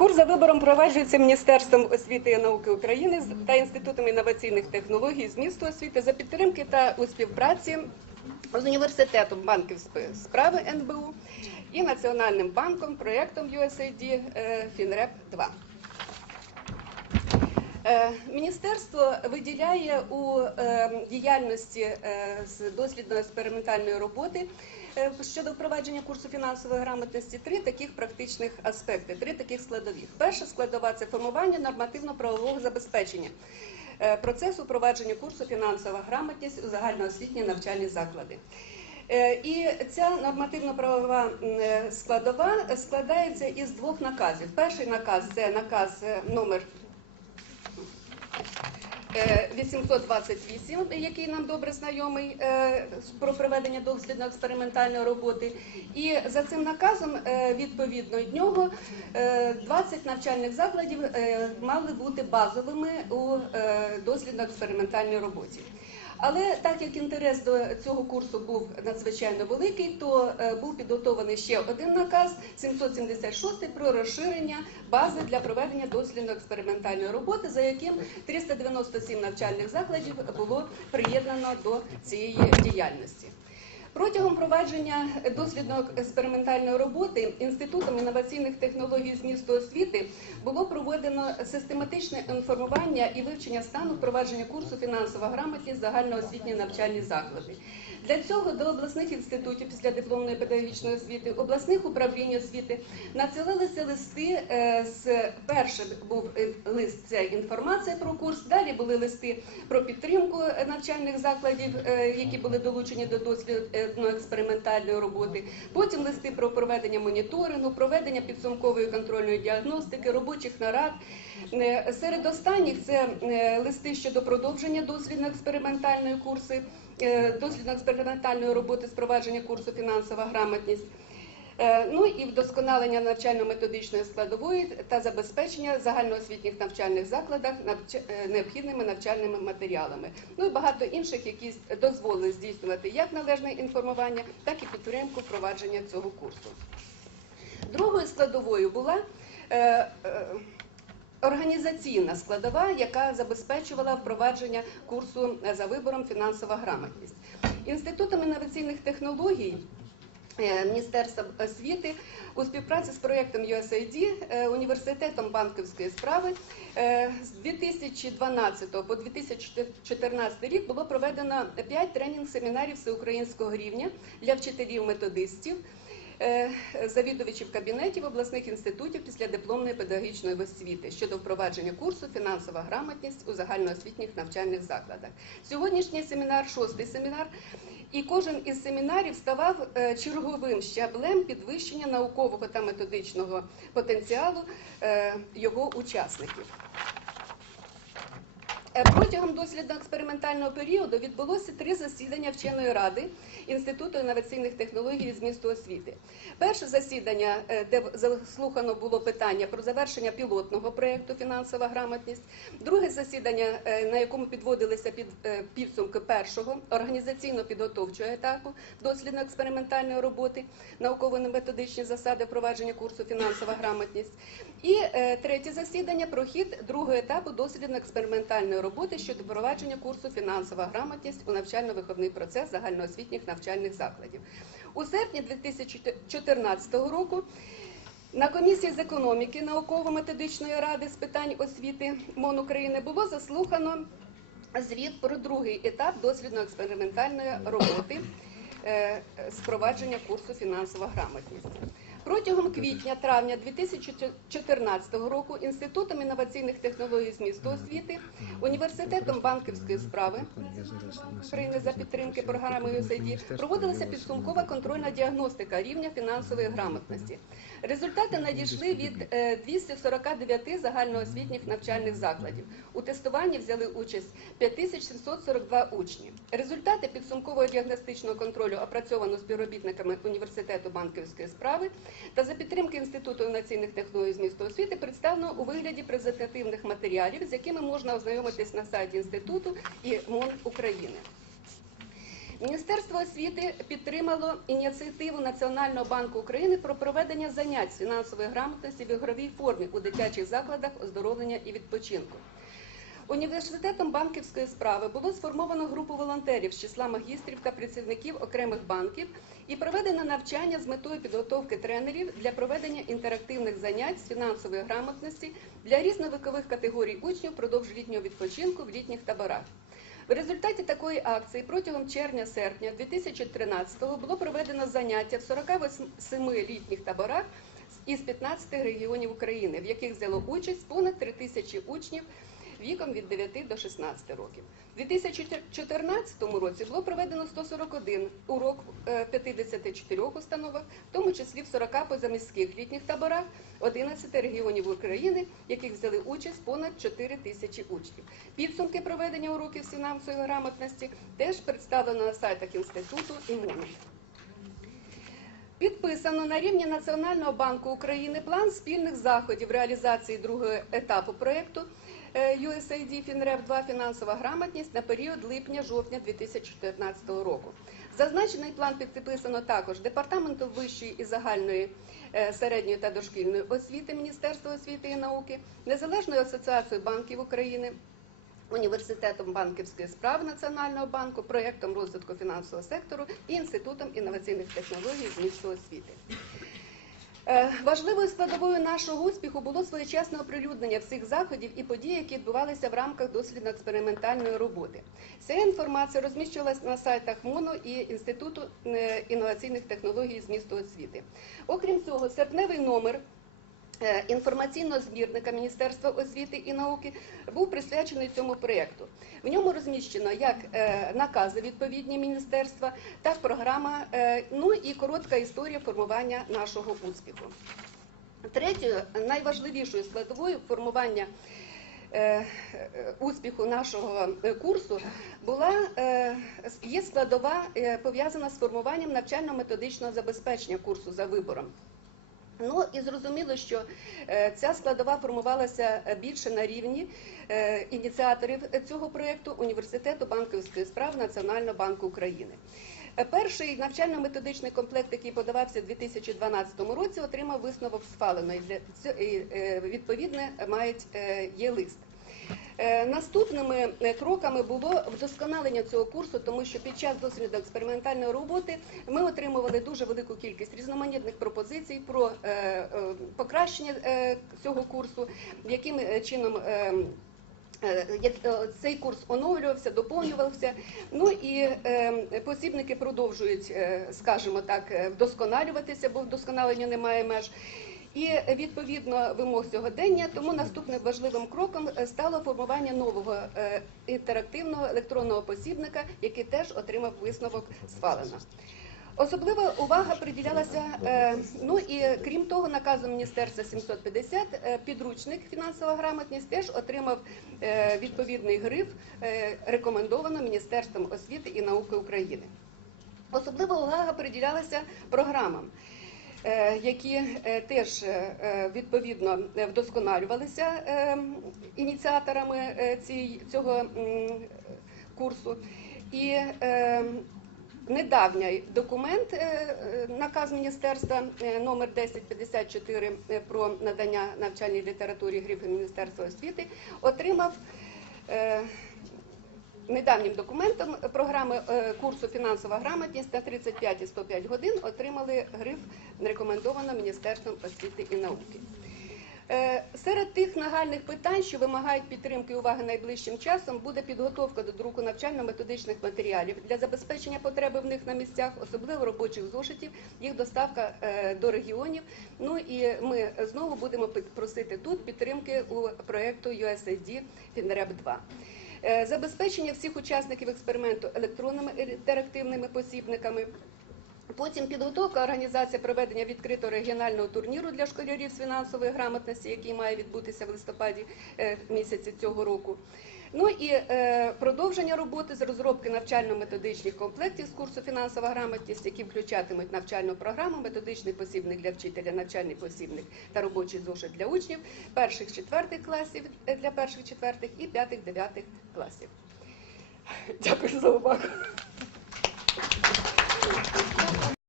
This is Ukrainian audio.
Курс за вибором проваджується Міністерством освіти і науки України та Інститутом інноваційних технологій з місту освіти за підтримки та у співпраці з університетом банківської справи НБУ і Національним банком проєктом USAID е, FINREP 2. Е, Міністерство виділяє у е, діяльності е, з дослідно-експериментальної роботи щодо впровадження курсу фінансової грамотності три таких практичних аспекти, три таких складові. Перша складова це формування нормативно-правового забезпечення процесу впровадження курсу фінансова грамотність у загальноосвітні навчальні заклади. І ця нормативно-правова складова складається із двох наказів. Перший наказ це наказ номер 828, який нам добре знайомий е, про проведення дослідно-експериментальної роботи. І за цим наказом, е, відповідно нього, е, 20 навчальних закладів е, мали бути базовими у е, дослідно-експериментальній роботі. Але так як інтерес до цього курсу був надзвичайно великий, то е, був підготований ще один наказ 776 про розширення бази для проведення дослідно-експериментальної роботи, за яким 397 навчальних закладів було приєднано до цієї діяльності. Протягом провадження дослідно-експериментальної роботи Інститутом інноваційних технологій з місту освіти було проведено систематичне інформування і вивчення стану впровадження курсу фінансова грамотність загальноосвітні навчальні заклади. Для цього до обласних інститутів після дипломної педагогічної освіти, обласних управлінь освіти надсилалися листи. е, З першим був е, лист це інформація про курс. Далі були листи про підтримку е, навчальних закладів, які були долучені до дослідно-експериментальної роботи. Потім листи про проведення моніторингу, проведення підсумкової контрольної діагностики, робочих нарад. Е, Серед останніх це е, листи щодо продовження дослідно-експериментальної курси, е, дослідно-експериментальної роботи з провадження курсу фінансова грамотність. Е, Ну і вдосконалення навчально-методичної складової та забезпечення загальноосвітніх навчальних закладах е, необхідними навчальними матеріалами. Ну і багато інших, які дозволили здійснювати як належне інформування, так і підтримку впровадження цього курсу. Другою складовою була е, організаційна складова, яка забезпечувала впровадження курсу за вибором фінансова грамотність. Інститутом інноваційних технологій. Е, Міністерства освіти у співпраці з проєктом USAID, е, університетом банківської справи. Е, з 2012 по 2014 рік було проведено 5 тренінг-семінарів всеукраїнського рівня для вчителів-методистів, е, завідувачів кабінетів обласних інститутів після дипломної педагогічної освіти щодо впровадження курсу фінансова грамотність у загальноосвітніх навчальних закладах. Сьогоднішній семінар, шостий семінар, і кожен із семінарів ставав е, черговим щаблем підвищення наукового та методичного потенціалу е, його учасників. Е, Протягом дослідно-експериментального періоду відбулося три засідання вченої ради Інституту інноваційних технологій з місту освіти. Перше засідання, е, де заслухано було питання про завершення пілотного проєкту фінансова грамотність. Друге засідання, е, на якому підводилися під підсумки першого організаційно-підготовчого етапу дослідно-експериментальної роботи, науково-методичні засади впровадження курсу фінансова грамотність. І третє засідання про хід другого етапу дослідно-експериментальної роботи щодо впровадження курсу фінансова грамотність у навчально-виховний процес загальноосвітніх навчальних закладів. У серпні 2014 року на комісії з економіки науково-методичної ради з питань освіти МОН України було заслухано звіт про другий етап дослідно-експериментальної роботи е, з впровадження курсу фінансова грамотність. Протягом квітня-травня 2014 року Інститутом інноваційних технологій з місту освіти, університетом банківської справи України за підтримки програми USAID проводилася підсумкова контрольна діагностика рівня фінансової грамотності. Результати надійшли від е, 249 загальноосвітніх навчальних закладів. У тестуванні взяли участь 5742 учні. Результати підсумкового діагностичного контролю опрацьовано співробітниками університету банківської справи та за підтримки Інституту інноваційних технологій з місту освіти представлено у вигляді презентативних матеріалів, з якими можна ознайомитись на сайті інституту і МОН України. Міністерство освіти підтримало ініціативу Національного банку України про проведення занять з фінансової грамотності в ігровій формі у дитячих закладах оздоровлення і відпочинку. Університетом банківської справи було сформовано групу волонтерів з числа магістрів та працівників окремих банків і проведено навчання з метою підготовки тренерів для проведення інтерактивних занять з фінансової грамотності для різновикових категорій учнів впродовж літнього відпочинку в літніх таборах. В результаті такої акції протягом червня-серпня 2013-го було проведено заняття в 48 літніх таборах із 15 регіонів України, в яких взяло участь понад 3 тисячі учнів віком від 9 до 16 років. У 2014 році було проведено 141 урок е, в 54 установах, в тому числі в 40 позаміських літніх таборах 11 регіонів України, яких взяли участь понад 4 тисячі учнів. Підсумки проведення уроків з фінансової грамотності теж представлено на сайтах інституту і МОНу. Підписано на рівні Національного банку України план спільних заходів реалізації другого етапу проєкту е, USAID FINREP 2 фінансова грамотність на період липня-жовтня 2014 року. Зазначений план підписано також Департаментом вищої і загальної е, середньої та дошкільної освіти Міністерства освіти і науки, Незалежною асоціацією банків України, університетом банківської справи Національного банку, проєктом розвитку фінансового сектору і інститутом інноваційних технологій з місця освіти. Е, Важливою складовою нашого успіху було своєчасне оприлюднення всіх заходів і подій, які відбувалися в рамках дослідно-експериментальної роботи. Ця інформація розміщувалася на сайтах МОНО і Інституту е, інноваційних технологій з місту освіти. Окрім цього, серпневий номер інформаційного збірника Міністерства освіти і науки був присвячений цьому проєкту. В ньому розміщено як е, накази відповідні міністерства, так програма, е, ну і коротка історія формування нашого успіху. Третьою, найважливішою складовою формування е, е, успіху нашого е, курсу була е, є складова е, пов'язана з формуванням навчально-методичного забезпечення курсу за вибором. Ну і зрозуміло, що е, ця складова формувалася е, більше на рівні е, ініціаторів цього проєкту університету банківської справ Національного банку України. Перший навчально-методичний комплект, який подавався у 2012 році, отримав висновок схваленої Для відповідне мають є лист. Е, Наступними е, кроками було вдосконалення цього курсу, тому що під час досліду експериментальної роботи ми отримували дуже велику кількість різноманітних пропозицій про е, покращення цього курсу, яким чином. цей курс оновлювався, доповнювався. Ну і посібники продовжують, скажімо так, вдосконалюватися, бо вдосконаленню немає меж. І відповідно вимог сьогодення, тому наступним важливим кроком е, стало формування нового е, інтерактивного електронного посібника, який теж отримав висновок схвалено. Особлива увага приділялася, е, ну і крім того, наказом Міністерства 750 е, підручник фінансова грамотність теж отримав відповідний гриф, рекомендовано Міністерством освіти і науки України. Особлива увага приділялася програмам. Е, Які е, теж е, відповідно вдосконалювалися ініціаторами цього курсу, і недавній документ, наказ міністерства номер 1054 е, про надання навчальній літературі грифи Міністерства освіти отримав. Недавнім документом програми е, курсу фінансова грамотність на 35 і 105 годин отримали гриф рекомендовано Міністерством освіти і науки. Е, Серед тих нагальних питань, що вимагають підтримки і уваги найближчим часом, буде підготовка до друку навчально-методичних матеріалів для забезпечення потреби в них на місцях, особливо робочих зошитів, їх доставка е, до регіонів. Ну і ми знову будемо просити тут підтримки у проєкту USAID FINREP 2. Е, Забезпечення всіх учасників експерименту електронними інтерактивними посібниками. Потім підготовка, організація проведення відкритого регіонального турніру для школярів з фінансової грамотності, який має відбутися в листопаді е, місяці цього року. Ну і е, продовження роботи з розробки навчально-методичних комплектів з курсу фінансова грамотність, які включатимуть навчальну програму, методичний посібник для вчителя, навчальний посібник та робочий зошит для учнів перших четвертих класів е, для перших четвертих і п'ятих дев'ятих класів. Дякую за увагу.